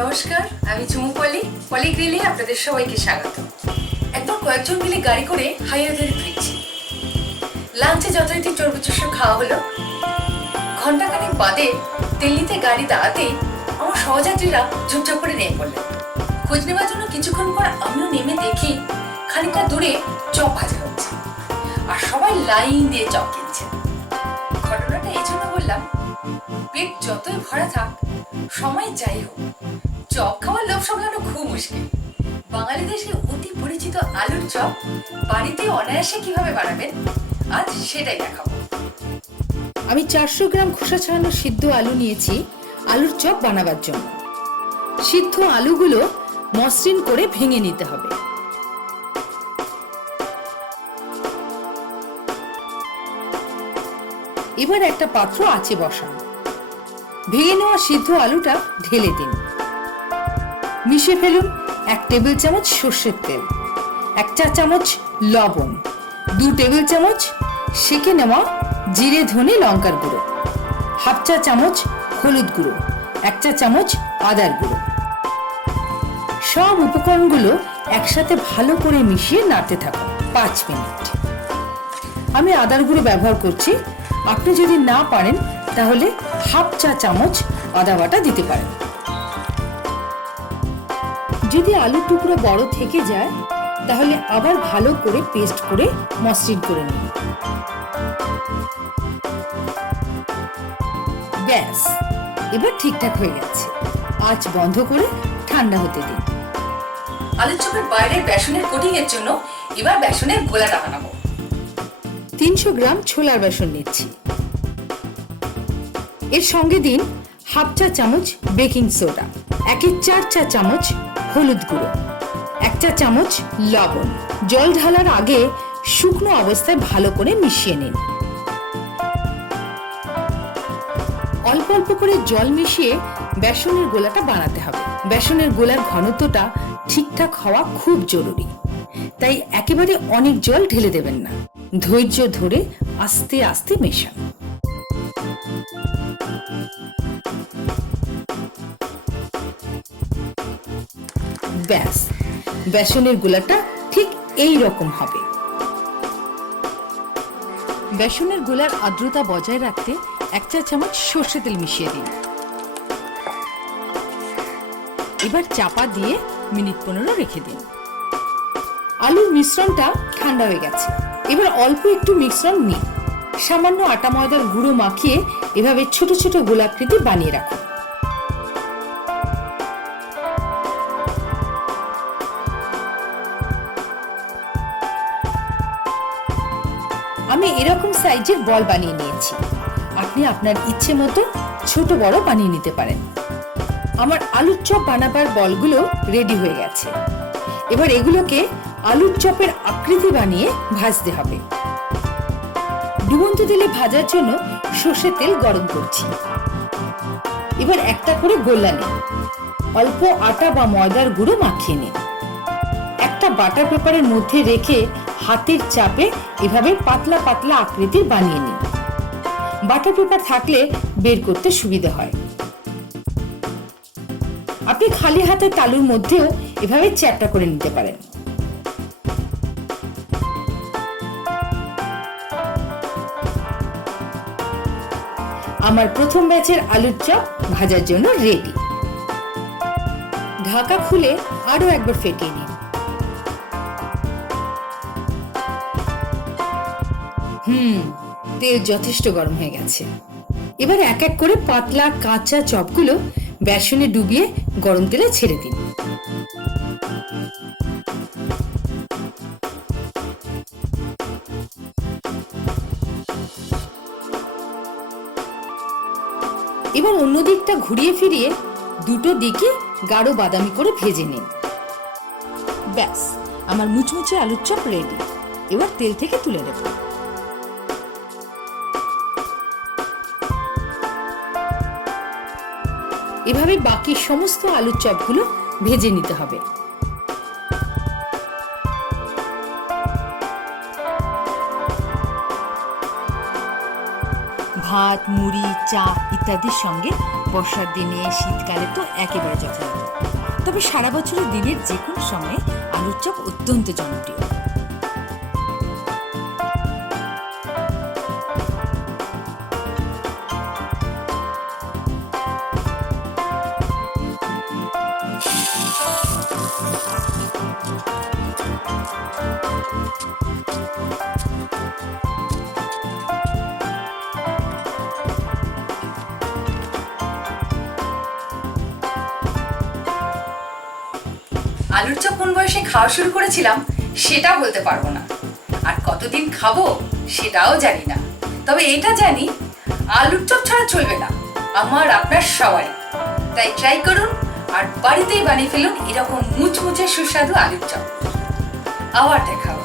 নমস্কার, আমি ঝুমু পলি গ্রিলে আপনাদের সবাইকে স্বাগত। একবার কয়েকজন মিলে গাড়ি করে হাইওয়ে ধরে ফিরছি। লাঞ্চে যথারীতি চর্বচস্য খাওয়া হলো। ঘন্টাখানেক বাদে দিল্লিতে গাড়ি দাঁড়াতেই আমার সহযাত্রীরা ঝুপঝাপ করে নেমে পড়লেন। খোঁজ নেওয়ার জন্য কিছুক্ষণ পর আমিও নেমে দেখি খানিকটা দূরে চপ ভাজা হচ্ছে আর সবাই লাইন দিয়ে চপ কিনছে। ঘটনাটা এই জন্য বললাম, পেট যতই ভরা থাক, সময় যাই হোক, চপ খাওয়ার লোভ সামলানো খুব মুশকিল। বাঙালিদের সেই অতি পরিচিত আলুর চপ বাড়িতে অনায়াসে কিভাবে বানাবেন, আজ সেটাই দেখাবো। আমি 400 গ্রাম খোসা ছাড়ানো সিদ্ধ আলু নিয়েছি আলুর চপ বানাবার জন্য। সিদ্ধ আলুগুলো মসৃণ করে ভেঙে নিতে হবে। এবার একটা পাত্র আঁচে বসান। ভেঙে নেওয়া সিদ্ধ আলুটা ঢেলে দিন। মিশিয়ে ফেলুন 1 টেবিল চামচ সর্ষের তেল, 1 চা চামচ লবণ, 2 টেবিল চামচ সেঁকে নেওয়া জিরে ধনে লঙ্কার গুঁড়ো, 1/2 চা চামচ হলুদ গুঁড়ো, 1 চা চামচ আদার গুঁড়ো। সব উপকরণগুলো একসাথে ভালো করে মিশিয়ে নাড়তে থাকুন 5 মিনিট। আমি আদার গুঁড়ো ব্যবহার করছি। আপনি যদি না পারেন তাহলে 1/2 চা চামচ আদা বাটা দিতে পারেন। যদি আলুর টুকরো বড় থেকে যায় তাহলে আবার ভালো করে পেস্ট করে মসৃণ করে নিন। ব্যাস, এবার ঠিকঠাক হয়ে গেছে। আঁচ বন্ধ করে ঠান্ডা হতে দিন। আলুর চপের বাইরের বেসনের কোটিং এর জন্য এবার বেসনের গোলাটা বানাবো। 300 গ্রাম ছোলার বেসন নিচ্ছি। এর সঙ্গে দিন 1/2 চা চামচ বেকিং সোডা, 1/4 চা চামচ হলুদ গুঁড়ো, 1 চা চামচ লবণ। জল ঢালার আগে শুকনো অবস্থায় ভালো করে মিশিয়ে নিন। অল্প অল্প করে জল মিশিয়ে বেসনের গোলাটা বানাতে হবে। বেসনের গোলার ঘনত্বটা ঠিকঠাক হওয়া খুব জরুরি, তাই একেবারে অনেক জল ঢেলে দেবেন না। ধৈর্য ধরে আস্তে আস্তে মেশান। ব্যাস, বেসনের গোলাটা ঠিক এই রকম হবে। বেসনের গোলার আর্দ্রতা বজায় রাখতে 1 চা চামচ সর্ষে তেল মিশিয়ে দিন। এবার চাপা দিয়ে মিনিট 15 রেখে দিন। আলুর মিশ্রণটা ঠান্ডা হয়ে গেছে। এবার অল্প একটু মিশ্রণ নিন। সামান্য আটা ময়দার গুঁড়ো মাখিয়ে এভাবে ছোট ছোট গোলাকৃতি বানিয়ে রাখুন। আমি এরকম সাইজের বল বানিয়ে নিয়েছি। আপনি আপনার ইচ্ছে মতো ছোট বড় বানিয়ে নিতে পারেন। আমার আলুর চপ বানাবার বলগুলো রেডি হয়ে গেছে। এবার এগুলোকে আলুর চপের আকৃতি বানিয়ে ভাজতে হবে। ডুবন্ত তেলে ভাজার জন্য সর্ষের তেল গরম করছি। এবার একটা করে গোলা নিন। অল্প আটা বা ময়দার গুঁড়ো মাখিয়ে নিন। একটা বাটার পেপারের মধ্যে রেখে হাতের চাপে এভাবে পাতলা পাতলা আকৃতির বানিয়ে নিন। বাটার পেপার থাকলে বের করতে সুবিধা হয়। আপনি খালি হাতে তালুর মধ্যেও এভাবে চ্যাপ্টা করে নিতে পারেন। আমার প্রথম ব্যাচের আলুর চপ ভাজার জন্য রেডি। ঢাকা খুলে আরো একবার ফেটিয়ে নিন। তেল যথেষ্ট গরম হয়ে গেছে। এবার এক এক করে পাতলা কাঁচা চপগুলো বেসনে ডুবিয়ে গরম তেলে ছেড়ে দিন। এবার অন্য দিকটা ঘুরিয়ে ফিরিয়ে দুটো দিকে গাঢ় বাদামি করে ভেজে নিন। ব্যাস, আমার মুচমুচে আলুর চপ রেডি। এবার তেল থেকে তুলে নেব। এভাবে বাকি সমস্ত আলুর চপগুলো ভেজে নিতে হবে। ভাত, মুড়ি, চা ইত্যাদির সঙ্গে বর্ষার দিনে শীতকালে তো একেবারে যথাযথ। তবে সারা বছরের দিনের যে কোনো সময়ে আলুর চপ অত্যন্ত জনপ্রিয়। আলুর চপ কোন বয়সে খাওয়া শুরু করেছিলাম সেটা বলতে পারবো না, আর কতদিন খাবো সেটাও জানি না। তবে এটা জানি, আলুর চপ ছাড়া চলবে না আমার আপনার সবাই। তাই ট্রাই করুন আর বাড়িতেই বানিয়ে ফেলুন এরকম মুচমুচে সুস্বাদু আলুর চপ। আবার দেখা হবে।